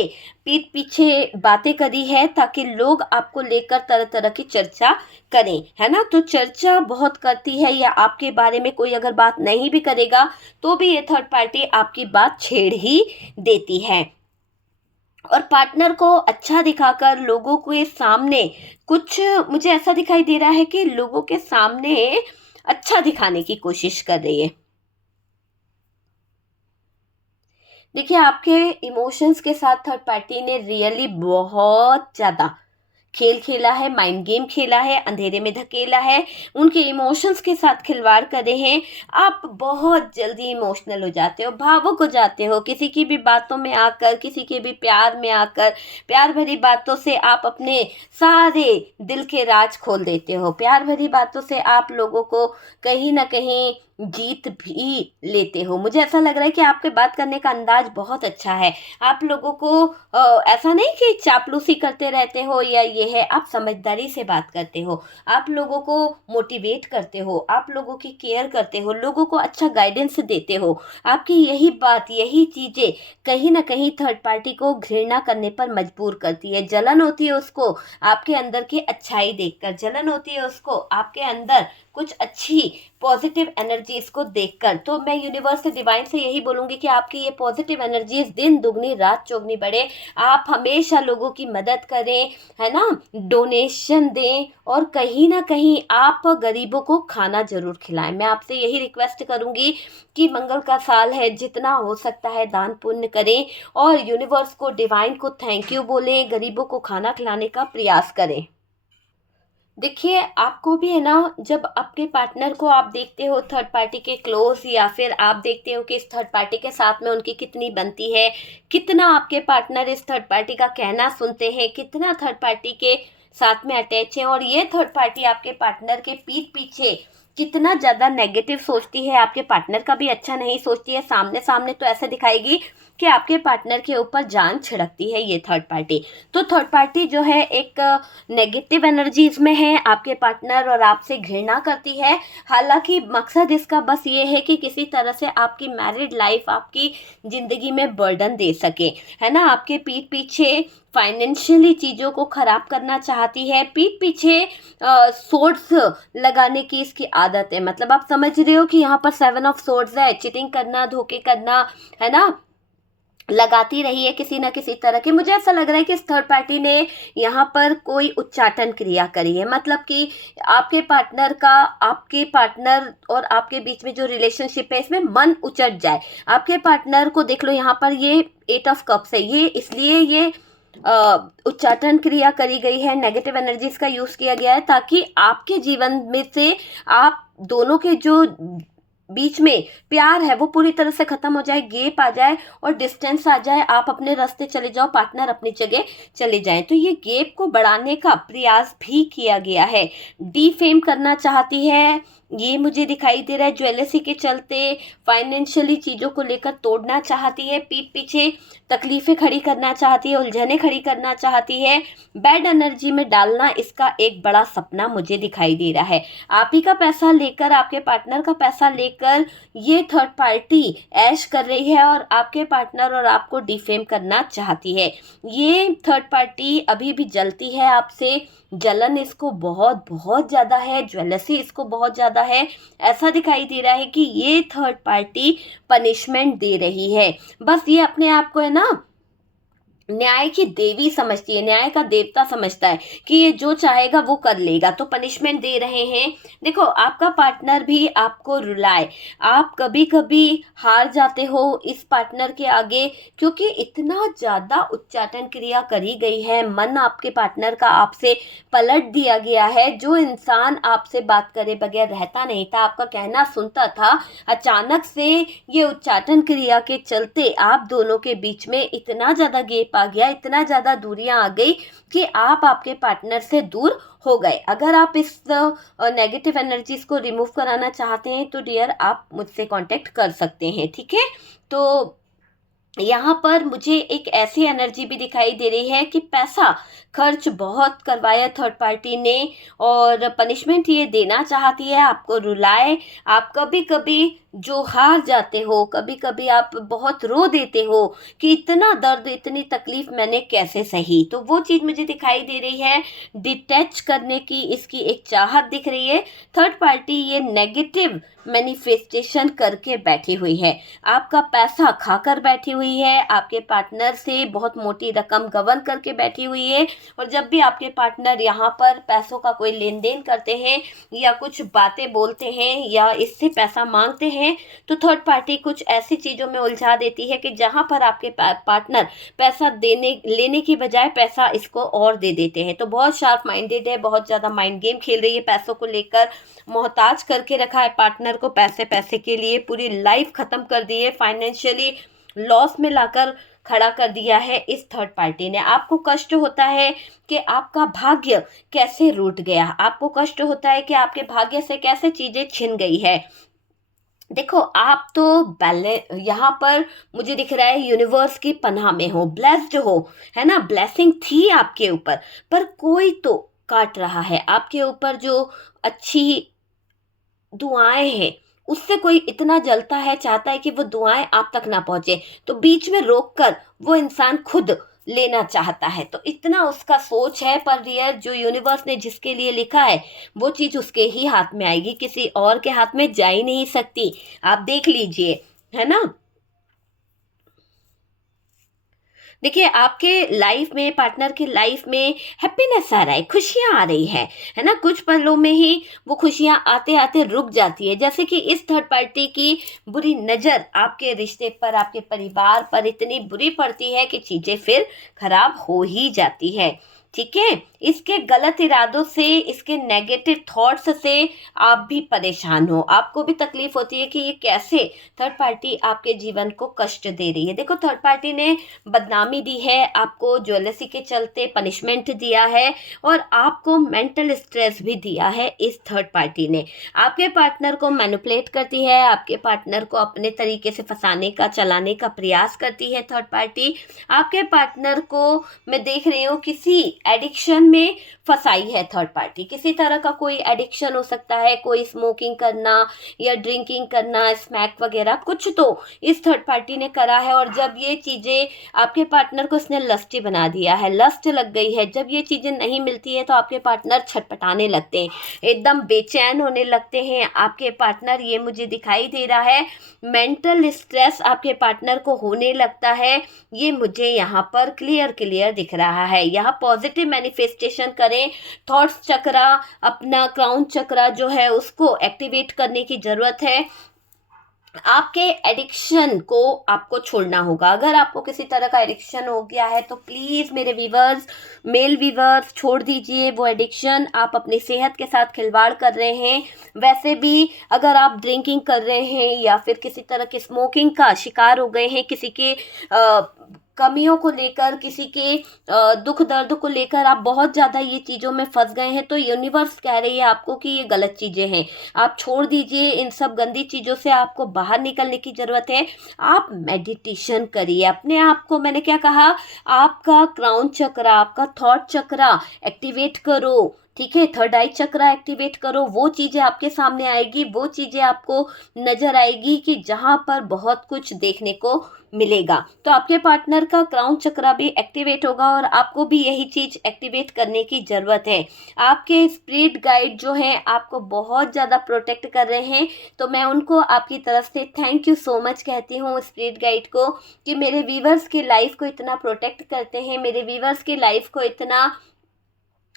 पीठ पीछे बातें करी है, ताकि लोग आपको लेकर तरह तरह की चर्चा करें, है ना। तो चर्चा बहुत करती है, या आपके बारे में कोई अगर बात नहीं भी करेगा तो भी ये थर्ड पार्टी आपकी बात छेड़ ही देती है, और पार्टनर को अच्छा दिखाकर लोगों के सामने कुछ, मुझे ऐसा दिखाई दे रहा है कि लोगों के सामने अच्छा दिखाने की कोशिश कर रही है। देखिए, आपके इमोशंस के साथ थर्ड पार्टी ने रियली बहुत ज़्यादा खेल खेला है, माइंड गेम खेला है, अंधेरे में धकेला है, उनके इमोशंस के साथ खिलवाड़ करे हैं। आप बहुत जल्दी इमोशनल हो जाते हो, भावुक हो जाते हो, किसी की भी बातों में आकर, किसी के भी प्यार में आकर, प्यार भरी बातों से आप अपने सारे दिल के राज खोल देते हो, प्यार भरी बातों से आप लोगों को कहीं ना कहीं जीत भी लेते हो। मुझे ऐसा लग रहा है कि आपके बात करने का अंदाज बहुत अच्छा है, आप लोगों को ऐसा नहीं कि चापलूसी करते रहते हो या ये है, आप समझदारी से बात करते हो, आप लोगों को मोटिवेट करते हो, आप लोगों की केयर करते हो, लोगों को अच्छा गाइडेंस देते हो। आपकी यही बात, यही चीज़ें कहीं ना कहीं थर्ड पार्टी को घृणा करने पर मजबूर करती है। जलन होती है उसको आपके अंदर की अच्छाई देखकर, जलन होती है उसको आपके अंदर कुछ अच्छी पॉजिटिव एनर्जीज को देखकर। तो मैं यूनिवर्स से, डिवाइन से यही बोलूँगी कि आपकी ये पॉजिटिव एनर्जीज दिन दुगनी रात चौगनी बढ़े, आप हमेशा लोगों की मदद करें, है ना, डोनेशन दें, और कहीं ना कहीं आप गरीबों को खाना जरूर खिलाएं। मैं आपसे यही रिक्वेस्ट करूँगी कि मंगल का साल है, जितना हो सकता है दान पुण्य करें, और यूनिवर्स को, डिवाइन को थैंक यू बोलें, गरीबों को खाना खिलाने का प्रयास करें। देखिए, आपको भी है ना, जब आपके पार्टनर को आप देखते हो थर्ड पार्टी के क्लोज, या फिर आप देखते हो कि इस थर्ड पार्टी के साथ में उनकी कितनी बनती है, कितना आपके पार्टनर इस थर्ड पार्टी का कहना सुनते हैं, कितना थर्ड पार्टी के साथ में अटैच हैं, और ये थर्ड पार्टी आपके पार्टनर के पीठ पीछे कितना ज़्यादा नेगेटिव सोचती है, आपके पार्टनर का भी अच्छा नहीं सोचती है, सामने सामने तो ऐसे दिखाएगी कि आपके पार्टनर के ऊपर जान छिड़कती है ये थर्ड पार्टी। तो थर्ड पार्टी जो है एक नेगेटिव एनर्जीज में है, आपके पार्टनर और आपसे घृणा करती है। हालांकि मकसद इसका बस ये है कि किसी तरह से आपकी मैरिड लाइफ, आपकी ज़िंदगी में बर्डन दे सके, है ना। आपके पीठ पीछे फाइनेंशियली चीज़ों को ख़राब करना चाहती है, पीठ पीछे सोर्ड्स लगाने की इसकी आदत है। मतलब आप समझ रहे हो कि यहाँ पर 7 ऑफ सोर्ड्स है, चीटिंग करना, धोखे करना, है ना, लगाती रही है किसी ना किसी तरह की। मुझे ऐसा लग रहा है कि इस थर्ड पार्टी ने यहाँ पर कोई उच्चाटन क्रिया करी है, मतलब कि आपके पार्टनर और आपके बीच में जो रिलेशनशिप है इसमें मन उचट जाए। आपके पार्टनर को देख लो, यहाँ पर ये 8 ऑफ कप्स है, ये इसलिए ये उच्चाटन क्रिया करी गई है, नेगेटिव एनर्जीज का यूज किया गया है, ताकि आपके जीवन में से आप दोनों के जो बीच में प्यार है वो पूरी तरह से खत्म हो जाए, गैप आ जाए और डिस्टेंस आ जाए, आप अपने रास्ते चले जाओ, पार्टनर अपनी जगह चले जाएं। तो ये गैप को बढ़ाने का प्रयास भी किया गया है, डीफेम करना चाहती है, ये मुझे दिखाई दे रहा है। ज्वेलसी के चलते फाइनेंशियली चीज़ों को लेकर तोड़ना चाहती है, पीठ पीछे तकलीफ़ें खड़ी करना चाहती है, उलझनें खड़ी करना चाहती है, बैड एनर्जी में डालना इसका एक बड़ा सपना मुझे दिखाई दे रहा है। आप ही का पैसा लेकर, आपके पार्टनर का पैसा लेकर ये थर्ड पार्टी ऐश कर रही है और आपके पार्टनर और आपको डिफेम करना चाहती है। ये थर्ड पार्टी अभी भी जलती है आपसे, जलन इसको बहुत बहुत ज़्यादा है, ज्वेलसी इसको बहुत ज़्यादा है। ऐसा दिखाई दे रहा है कि ये थर्ड पार्टी पनिशमेंट दे रही है। बस ये अपने आप को है ना न्याय की देवी समझती है, न्याय का देवता समझता है कि ये जो चाहेगा वो कर लेगा, तो पनिशमेंट दे रहे हैं। देखो, आपका पार्टनर भी आपको रुलाए, आप कभी कभी हार जाते हो इस पार्टनर के आगे, क्योंकि इतना ज़्यादा उच्चाटन क्रिया करी गई है, मन आपके पार्टनर का आपसे पलट दिया गया है। जो इंसान आपसे बात करे बगैर रहता नहीं था, आपका कहना सुनता था, अचानक से ये उच्चाटन क्रिया के चलते आप दोनों के बीच में इतना ज़्यादा गैप आ गया, इतना ज़्यादा दूरियां आ गई कि आप आपके पार्टनर से दूर हो गए। अगर आप इस नेगेटिव एनर्जीज को रिमूव कराना चाहते हैं तो डियर आप मुझसे कांटेक्ट कर सकते हैं, ठीक है। तो यहाँ पर मुझे एक ऐसी एनर्जी भी दिखाई दे रही है कि पैसा खर्च बहुत करवाया थर्ड पार्टी ने और पनिशमेंट ये देना चाहती है, आपको रुलाए। आप कभी कभी जो हार जाते हो, कभी कभी आप बहुत रो देते हो कि इतना दर्द, इतनी तकलीफ मैंने कैसे सही, तो वो चीज़ मुझे दिखाई दे रही है। डिटैच करने की इसकी एक चाहत दिख रही है। थर्ड पार्टी ये नेगेटिव मैनिफेस्टेशन करके बैठी हुई है, आपका पैसा खाकर बैठी हुई है, आपके पार्टनर से बहुत मोटी रकम गबन करके बैठी हुई है। और जब भी आपके पार्टनर यहाँ पर पैसों का कोई लेन देन करते हैं या कुछ बातें बोलते हैं या इससे पैसा मांगते हैं, तो थर्ड पार्टी कुछ ऐसी चीज़ों में उलझा देती है कि जहाँ पर आपके पार्टनर पैसा देने लेने की बजाय पैसा इसको और दे देते हैं। तो बहुत शार्प माइंडेड है, बहुत ज़्यादा माइंड गेम खेल रही है, पैसों को लेकर मोहताज करके रखा है पार्टनर को, पैसे पैसे के लिए पूरी लाइफ ख़त्म कर दी है, फाइनेंशियली लॉस में लाकर खड़ा कर दिया है इस थर्ड पार्टी ने। आपको कष्ट होता है कि आपका भाग्य कैसे रूठ गया, आपको कष्ट होता है कि आपके भाग्य से कैसे चीज़ें छिन गई है। देखो, आप तो यहाँ पर मुझे दिख रहा है यूनिवर्स की पनाह में हो, ब्लेस्ड हो, है ना, ब्लेसिंग थी आपके ऊपर, पर कोई तो काट रहा है आपके ऊपर जो अच्छी दुआएं हैं, उससे कोई इतना जलता है, चाहता है कि वो दुआएं आप तक ना पहुंचे, तो बीच में रोककर वो इंसान खुद लेना चाहता है। तो इतना उसका सोच है, पर डियर जो यूनिवर्स ने जिसके लिए लिखा है वो चीज़ उसके ही हाथ में आएगी, किसी और के हाथ में जा ही नहीं सकती। आप देख लीजिए, है ना। देखिए, आपके लाइफ में, पार्टनर की लाइफ में हैप्पीनेस आ रहा है, खुशियाँ आ रही है ना। कुछ पलों में ही वो खुशियाँ आते आते रुक जाती है, जैसे कि इस थर्ड पार्टी की बुरी नज़र आपके रिश्ते पर, आपके परिवार पर इतनी बुरी पड़ती है कि चीज़ें फिर खराब हो ही जाती है। ठीक है। इसके गलत इरादों से, इसके नेगेटिव थॉट्स से आप भी परेशान हो, आपको भी तकलीफ होती है कि ये कैसे थर्ड पार्टी आपके जीवन को कष्ट दे रही है। देखो, थर्ड पार्टी ने बदनामी दी है आपको, ज्वेलसी के चलते पनिशमेंट दिया है और आपको मेंटल स्ट्रेस भी दिया है इस थर्ड पार्टी ने। आपके पार्टनर को मैनिपुलेट करती है, आपके पार्टनर को अपने तरीके से फंसाने का, चलाने का प्रयास करती है थर्ड पार्टी। आपके पार्टनर को मैं देख रही हूँ किसी एडिक्शन में फंसाई है थर्ड पार्टी। किसी तरह का कोई एडिक्शन हो सकता है, कोई स्मोकिंग करना या ड्रिंकिंग करना, स्मैक वगैरह कुछ तो इस थर्ड पार्टी ने करा है। और जब ये चीज़ें आपके पार्टनर को इसने लस्टी बना दिया है, लस्ट लग गई है, जब ये चीज़ें नहीं मिलती है तो आपके पार्टनर छटपटाने लगते हैं, एकदम बेचैन होने लगते हैं आपके पार्टनर। ये मुझे दिखाई दे रहा है, मेंटल स्ट्रेस आपके पार्टनर को होने लगता है, ये मुझे यहाँ पर क्लियर दिख रहा है। यहाँ पॉजिटिव मैनिफेस्टेशन करें, थॉट्स चक्रा, अपना क्राउन चक्रा जो है उसको एक्टिवेट करने की ज़रूरत है। आपके एडिक्शन को आपको छोड़ना होगा। अगर आपको किसी तरह का एडिक्शन हो गया है तो प्लीज़ मेरे व्यूवर्स, मेल व्यूवर्स, छोड़ दीजिए वो एडिक्शन। आप अपनी सेहत के साथ खिलवाड़ कर रहे हैं। वैसे भी अगर आप ड्रिंकिंग कर रहे हैं या फिर किसी तरह के स्मोकिंग का शिकार हो गए हैं, किसी के कमियों को लेकर, किसी के दुख दर्द को लेकर आप बहुत ज़्यादा ये चीज़ों में फंस गए हैं, तो यूनिवर्स कह रही है आपको कि ये गलत चीज़ें हैं, आप छोड़ दीजिए इन सब गंदी चीज़ों से। आपको बाहर निकलने की ज़रूरत है। आप मेडिटेशन करिए अपने आप को, मैंने क्या कहा, आपका क्राउन चक्रा, आपका थॉट चक्रा एक्टिवेट करो, ठीक है। थर्ड आई चक्रा एक्टिवेट करो। वो चीज़ें आपके सामने आएगी, वो चीज़ें आपको नज़र आएगी कि जहाँ पर बहुत कुछ देखने को मिलेगा। तो आपके पार्टनर का क्राउन चक्रा भी एक्टिवेट होगा और आपको भी यही चीज़ एक्टिवेट करने की ज़रूरत है। आपके स्पिरिट गाइड जो हैं आपको बहुत ज़्यादा प्रोटेक्ट कर रहे हैं, तो मैं उनको आपकी तरफ से थैंक यू सो मच कहती हूँ स्पिरिट गाइड को, कि मेरे व्यूवर्स की लाइफ को इतना प्रोटेक्ट करते हैं, मेरे व्यूवर्स की लाइफ को इतना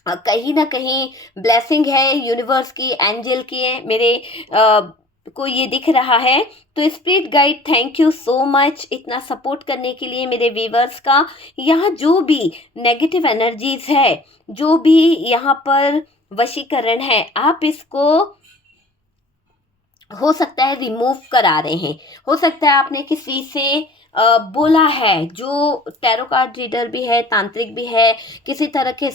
कहीं ना कहीं ब्लेसिंग है यूनिवर्स की, एंजल की है, मेरे को ये दिख रहा है। तो spirit guide thank you so much इतना सपोर्ट करने के लिए मेरे व्यूवर्स का। यहाँ जो भी नेगेटिव एनर्जीज है, जो भी यहाँ पर वशीकरण है, आप इसको हो सकता है रिमूव करा रहे हैं। हो सकता है आपने किसी से बोला है, जो टैरो कार्ड रीडर भी है, तांत्रिक भी है, किसी तरह के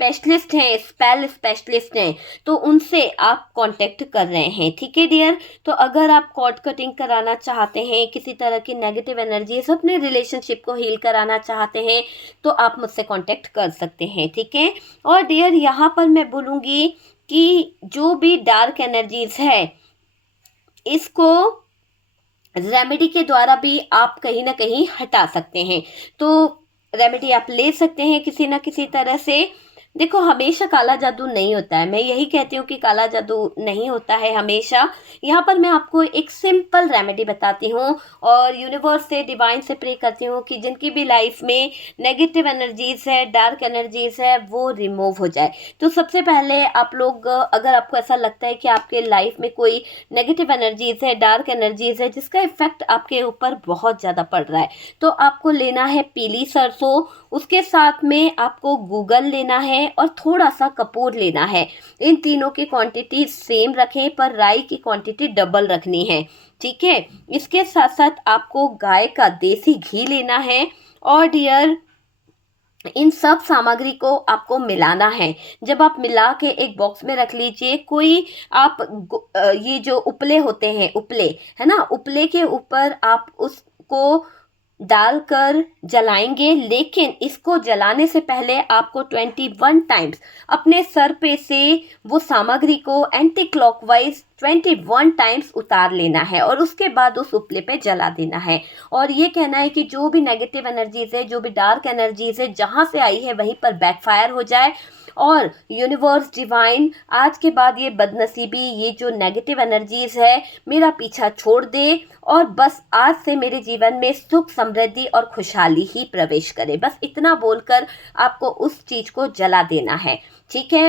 स्पेशलिस्ट हैं, स्पेल स्पेशलिस्ट हैं, तो उनसे आप कांटेक्ट कर रहे हैं, ठीक है डियर। तो अगर आप कॉर्ड कटिंग कराना चाहते हैं, किसी तरह की नेगेटिव एनर्जीज, अपने रिलेशनशिप को हील कराना चाहते हैं, तो आप मुझसे कांटेक्ट कर सकते हैं, ठीक है। और डियर यहाँ पर मैं बोलूँगी कि जो भी डार्क एनर्जीज है, इसको रेमेडी के द्वारा भी आप कहीं ना कहीं हटा सकते हैं। तो रेमेडी आप ले सकते हैं किसी ना किसी तरह से। देखो, हमेशा काला जादू नहीं होता है, मैं यही कहती हूँ कि काला जादू नहीं होता है हमेशा। यहाँ पर मैं आपको एक सिंपल रेमेडी बताती हूँ और यूनिवर्स से, डिवाइन से प्रे करती हूँ कि जिनकी भी लाइफ में नेगेटिव एनर्जीज है, डार्क एनर्जीज है, वो रिमूव हो जाए। तो सबसे पहले आप लोग, अगर आपको ऐसा लगता है कि आपके लाइफ में कोई नेगेटिव एनर्जीज है, डार्क एनर्जीज है, जिसका इफेक्ट आपके ऊपर बहुत ज़्यादा पड़ रहा है, तो आपको लेना है पीली सरसों, उसके साथ में आपको गूगल लेना है और थोड़ा सा कपूर लेना है। इन तीनों की क्वांटिटी सेम रखें, पर राई की क्वांटिटी डबल रखनी है, ठीक है। इसके साथ साथ आपको गाय का देसी घी लेना है और डियर इन सब सामग्री को आपको मिलाना है। जब आप मिला के एक बॉक्स में रख लीजिए, कोई आप ये जो उपले होते हैं, उपले है ना, उपले के ऊपर आप उसको डालकर जलाएंगे, लेकिन इसको जलाने से पहले आपको 21 टाइम्स अपने सर पे से वो सामग्री को एंटी क्लॉकवाइज 21 टाइम्स उतार लेना है और उसके बाद उस उपले पे जला देना है। और ये कहना है कि जो भी नेगेटिव एनर्जीज है, जो भी डार्क एनर्जीज है, जहाँ से आई है वहीं पर बैकफायर हो जाए और यूनिवर्स, डिवाइन आज के बाद ये बदनसीबी, ये जो नेगेटिव एनर्जीज है, मेरा पीछा छोड़ दे और बस आज से मेरे जीवन में सुख, समृद्धि और खुशहाली ही प्रवेश करे। बस इतना बोलकर आपको उस चीज़ को जला देना है, ठीक है।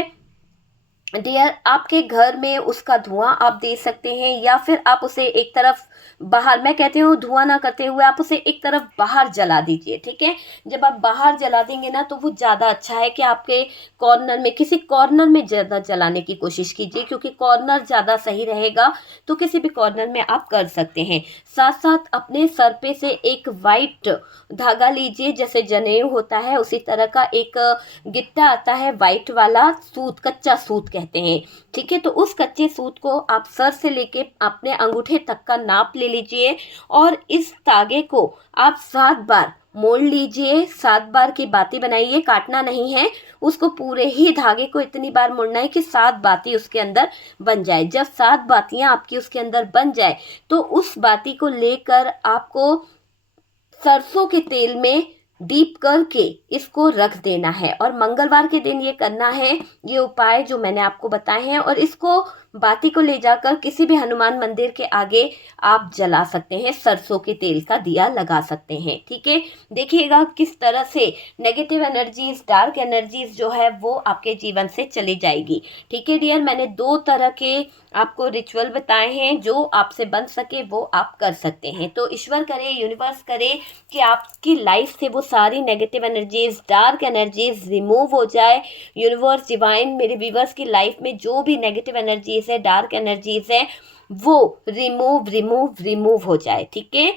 डियर आपके घर में उसका धुआं आप दे सकते हैं, या फिर आप उसे एक तरफ बाहर, मैं कहती हूँ धुआं ना करते हुए आप उसे एक तरफ बाहर जला दीजिए। ठीक है, जब आप बाहर जला देंगे ना तो वो ज़्यादा अच्छा है कि आपके कॉर्नर में, किसी कॉर्नर में ज़्यादा जलाने की कोशिश कीजिए, क्योंकि कॉर्नर ज़्यादा सही रहेगा। तो किसी भी कॉर्नर में आप कर सकते हैं। साथ साथ अपने सर पे से एक वाइट धागा लीजिए, जैसे जनेऊ होता है उसी तरह का एक गिट्टा आता है वाइट वाला, सूत, कच्चा सूत कहते हैं। ठीक है, तो उस कच्चे सूत को आप सर से लेके अपने अंगूठे तक का नाप ले लीजिए, और इस धागे को आप 7 बार मोड़ लीजिए। 7 बार की बाती बनाइए, काटना नहीं है उसको, पूरे ही धागे को इतनी बार मोड़ना है कि 7 बाती उसके अंदर बन जाए। जब 7 बातियां आपकी उसके अंदर बन जाए तो उस बाती को लेकर आपको सरसों के तेल में डीप करके इसको रख देना है, और मंगलवार के दिन ये करना है, ये उपाय जो मैंने आपको बताए हैं। और इसको बाती को ले जाकर किसी भी हनुमान मंदिर के आगे आप जला सकते हैं, सरसों के तेल का दिया लगा सकते हैं। ठीक है, देखिएगा किस तरह से नेगेटिव एनर्जीज, डार्क एनर्जीज जो है वो आपके जीवन से चली जाएगी। ठीक है डियर, मैंने 2 तरह के आपको रिचुअल बताए हैं, जो आपसे बन सके वो आप कर सकते हैं। तो ईश्वर करे, यूनिवर्स करे कि आपकी लाइफ से वो सारी negative energies, dark energies remove हो जाए। यूनिवर्स, डिवाइन, मेरे व्यूवर्स की लाइफ में जो भी नेगेटिव एनर्जीज है, डार्क एनर्जीज है, वो रिमूव रिमूव रिमूव हो जाए। ठीक है,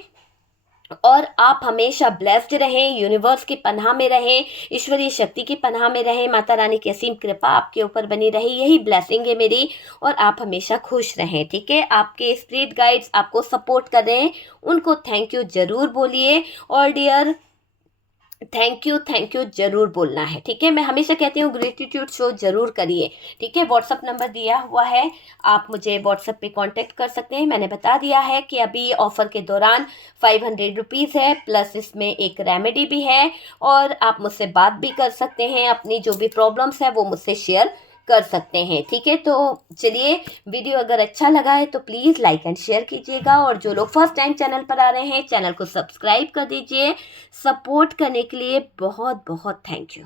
और आप हमेशा ब्लेस्ड रहें, यूनिवर्स की पनाह में रहें, ईश्वरीय शक्ति की पनाह में रहें, माता रानी की असीम कृपा आपके ऊपर बनी रहे, यही ब्लेसिंग है मेरी। और आप हमेशा खुश रहें। ठीक है, आपके स्पिरिट गाइड्स आपको सपोर्ट कर रहे हैं, उनको थैंक यू जरूर बोलिए। और डियर, थैंक यू जरूर बोलना है। ठीक है, मैं हमेशा कहती हूँ ग्रेटिट्यूड शो जरूर करिए। ठीक है, व्हाट्सअप नंबर दिया हुआ है, आप मुझे व्हाट्सअप पे कांटेक्ट कर सकते हैं। मैंने बता दिया है कि अभी ऑफर के दौरान 500 रुपीज़ है, प्लस इसमें एक रेमेडी भी है, और आप मुझसे बात भी कर सकते हैं, अपनी जो भी प्रॉब्लम्स है वो मुझसे शेयर कर सकते हैं। ठीक है, तो चलिए, वीडियो अगर अच्छा लगा है तो प्लीज़ लाइक एंड शेयर कीजिएगा, और जो लोग फर्स्ट टाइम चैनल पर आ रहे हैं चैनल को सब्सक्राइब कर दीजिए। सपोर्ट करने के लिए बहुत बहुत थैंक यू।